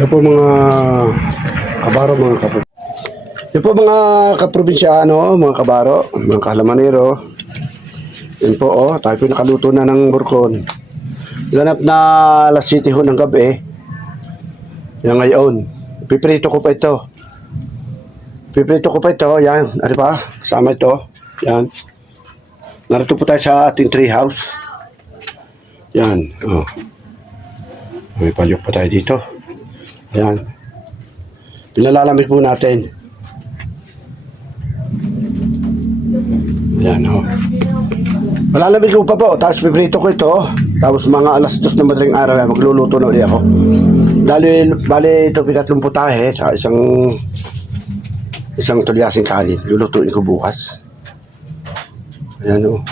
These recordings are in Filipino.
Yan po mga kabaro, mga kapatid. Yan po mga kaprobinsyano, mga kabaro, mga kahalamanero. Yan po, tayo po nakaluto na ng burkon. Ganap na alas 7 ho ng gabi. Yan ngayon. Piprito ko pa ito. Yan. Ano pa? Kasama ito. Yan. Narito po tayo sa ating tree house. Yan. Oh. May palyok pa tayo dito. Yan. Pinalalamig po natin. Yan, oh. Malalamig ko pa po. Tapos piprito ko ito. Tapos mga alas 2 na madaling araw magluluto na ulit ako. Bali ito pinatlong putahe sa isang tulyasing kanin. Lulutuin ko bukas. Ayan, oh.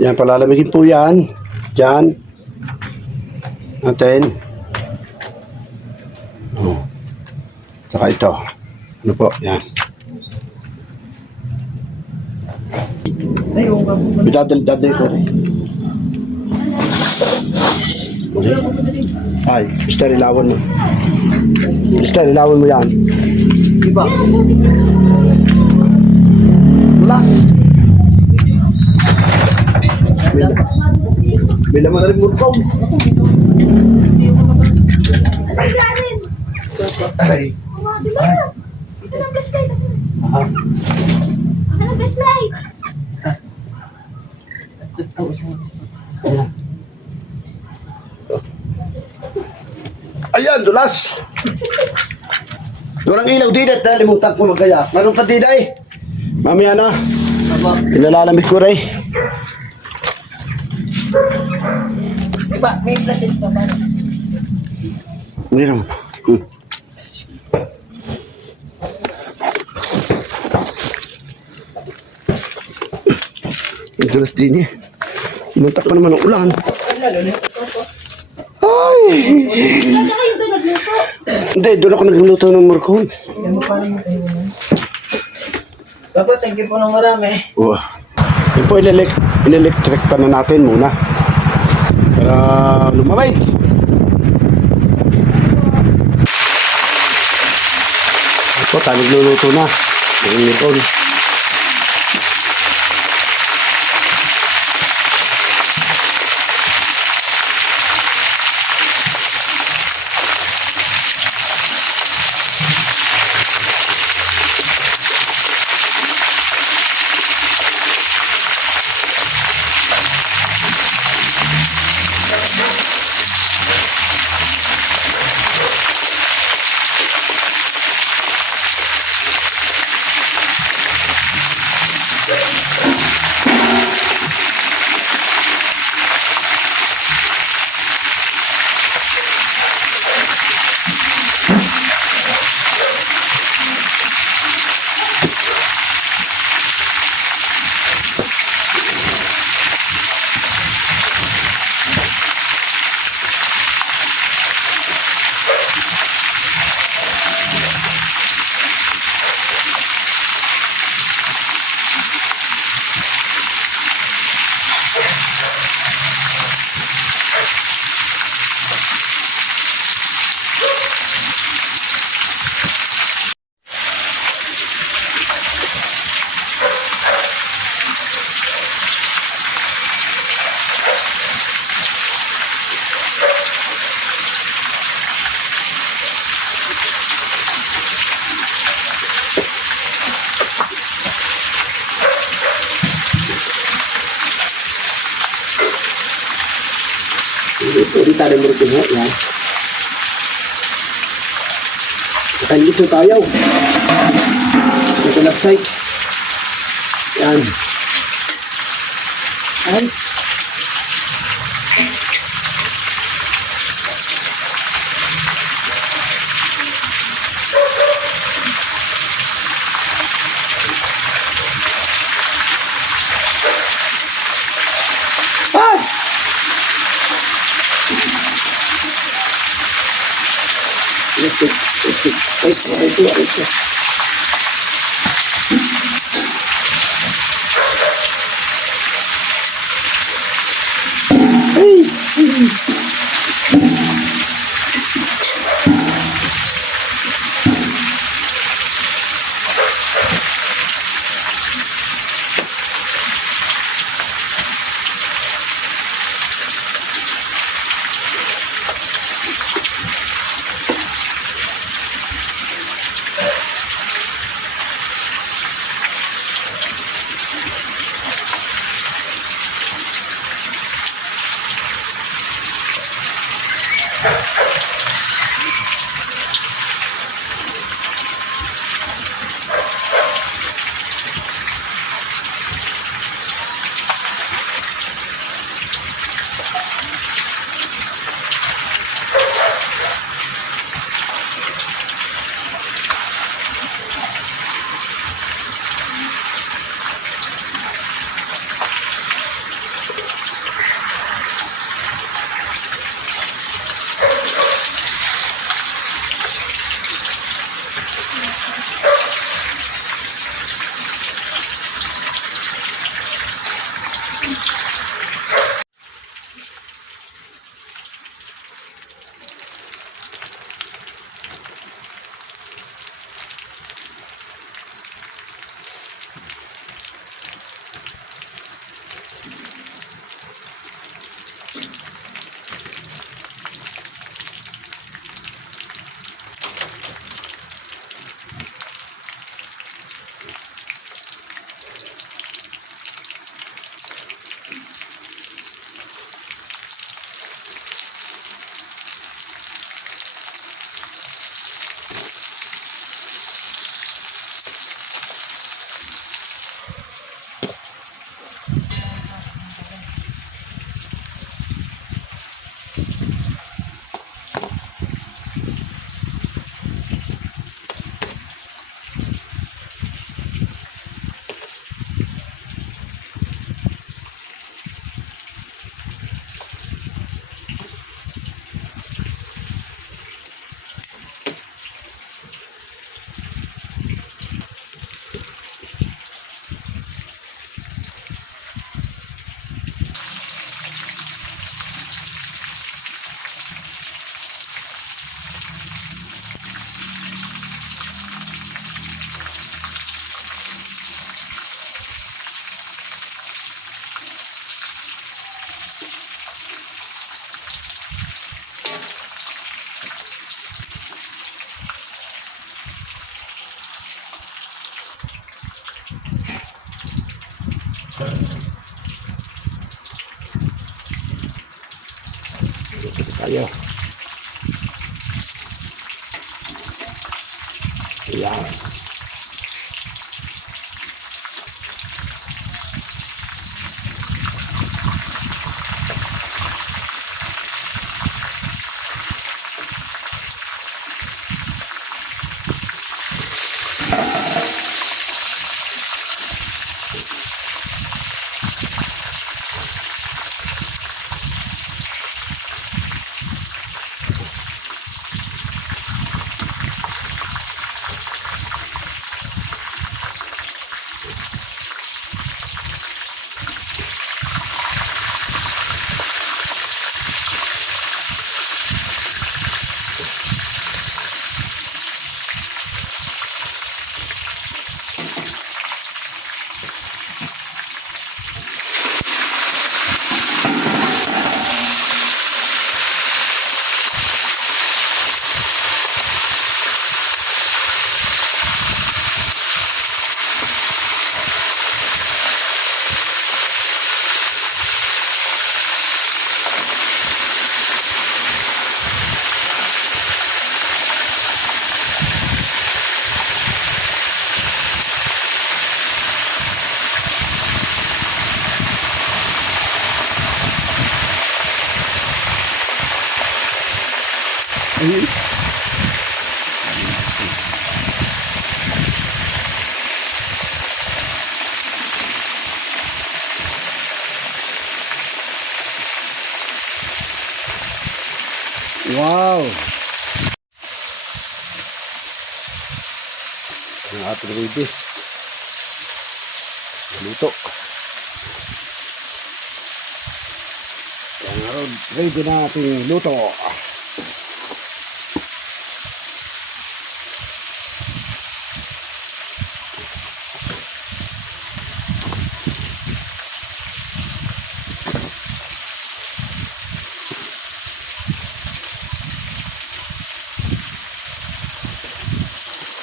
Yan, palalamigin po yan. Yan. Natin. Oh. Saka ito. Ano po, yan. Dadal ko. Ay, mister, ilawan mo. Mister, ilawan mo yan. Diba? Tulas. Bila mo na rin murkaw. Ay. Ayan, dulas. Walang ilaw din at nalimutan ko magkaya. Meron pa din ay. Mamaya na. Pinalalamig ko rin. Diba, may plastic pa ba? Hindi naman. Ang dulas din eh. Muntak pa naman ang ulan. Ay! Hindi, doon ako nagluto ng murkon. Papa, thank you po ng marami. Wow. Yun po, in-electric pa na natin muna. Para lumamay. Ito, tayo nagluluto na. Ng murkon. Hindi tayo murkon ho. Yan. Nakailis na tayo. Ito left side. Yan. Ay. Ito. Dito tayo. Ayan. Ayun. Wow! Ang ating ready. Luto. Ang Ready na ating luto.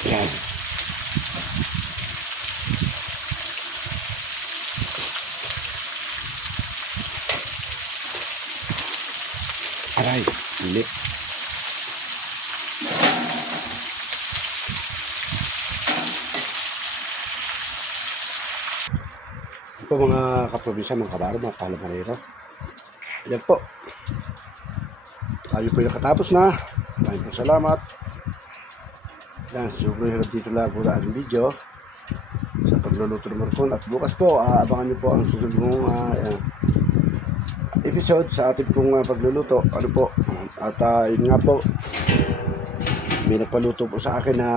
Yan. Aray, hindi. Ito mga kaprobinsya, mga kabaro, mga kalamanero. Yan po. Tayo po nakatapos na. Maraming po salamat. Yan, sobrang hirap dito lang po ang video sa pagluluto ng morcon. At bukas po, abangan niyo po ang susunod mong episode sa ating pong pagluluto. Ano po? At yun nga po, may nagpaluto po sa akin na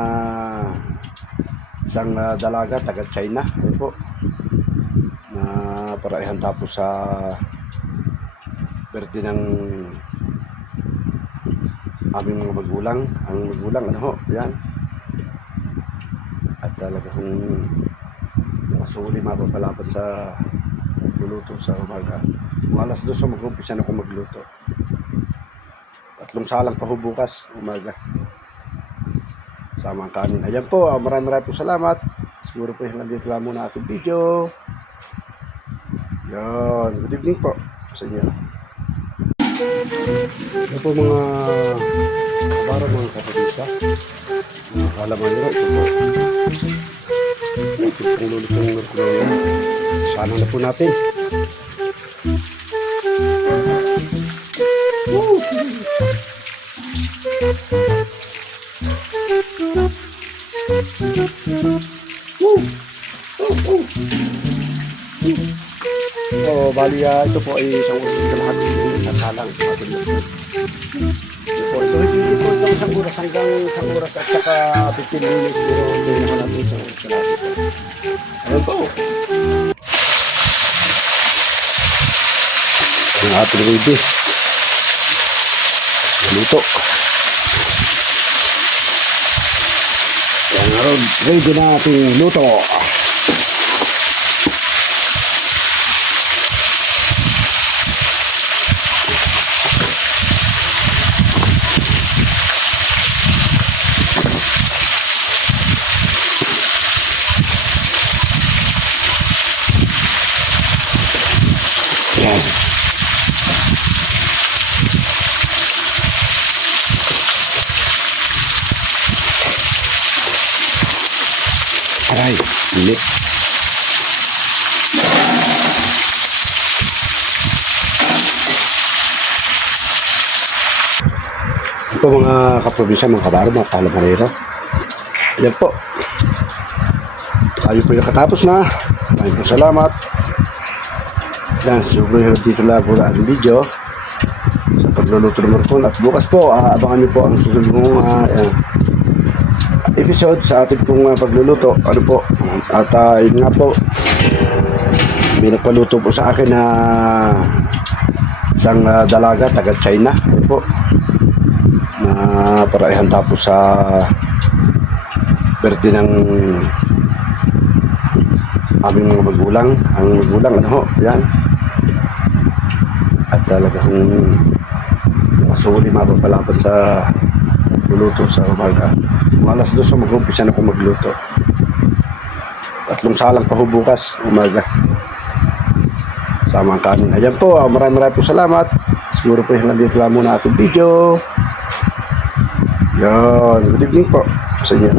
isang dalaga, taga China. Ano po? Na para ihanda po sa birthday ng aming mga magulang. Ang magulang, ano ho, yan. At talaga kung masuli mapapalapat sa luluto sa umaga. Mga alas 2 mag-umpisa na ako magluto. 3 salang pa ho bukas umaga. Sama ang kanin. Ayan po, maraming po salamat. Siguro po yung nandito lang muna ating video. Yan, good evening po sa inyo. Ito po mga kabaro, mga kapatisa. Mga kalamanero, ito po. Ito pong lulutong ko ngayon. Sana na po natin. Bali, ito po ay isang oras na lahat ng salang. Ito po, hindi po itong isang oras hanggang isang oras at saka 15 minutes, pero hindi naman natin isang oras na lahat ito. Ayan po. Ang ating ready. Luto. Ayan, ready na ating luto. Yan. Aray, hindi. Ito mga kaprobinsya, mga kabaro, mga kalamanero. Yan po. Tayo po nakatapos na. Maraming po salamat. Yan, sobrang hirap dito lang po ang video sa pagluluto ng morcon. At bukas po, abangan niyo po ang susunod mong episode sa ating pong pagluluto. Ano po? At yun nga po, may nagpaluto po sa akin na isang dalaga, taga China. Ano po? Na para ihanda po sa birthday ng aming mga magulang. Ang magulang, ano ho, yan. At talaga kung masuli mapapalapat sa luluto sa umaga. Mga alas 2 mag-umpisa na ako magluto. 3 salang pa ho bukas umaga. Sama ang kanin. Ayan po, maraming po salamat. Siguro po yung nandito lang muna ating video. Yan, good evening po sa inyo.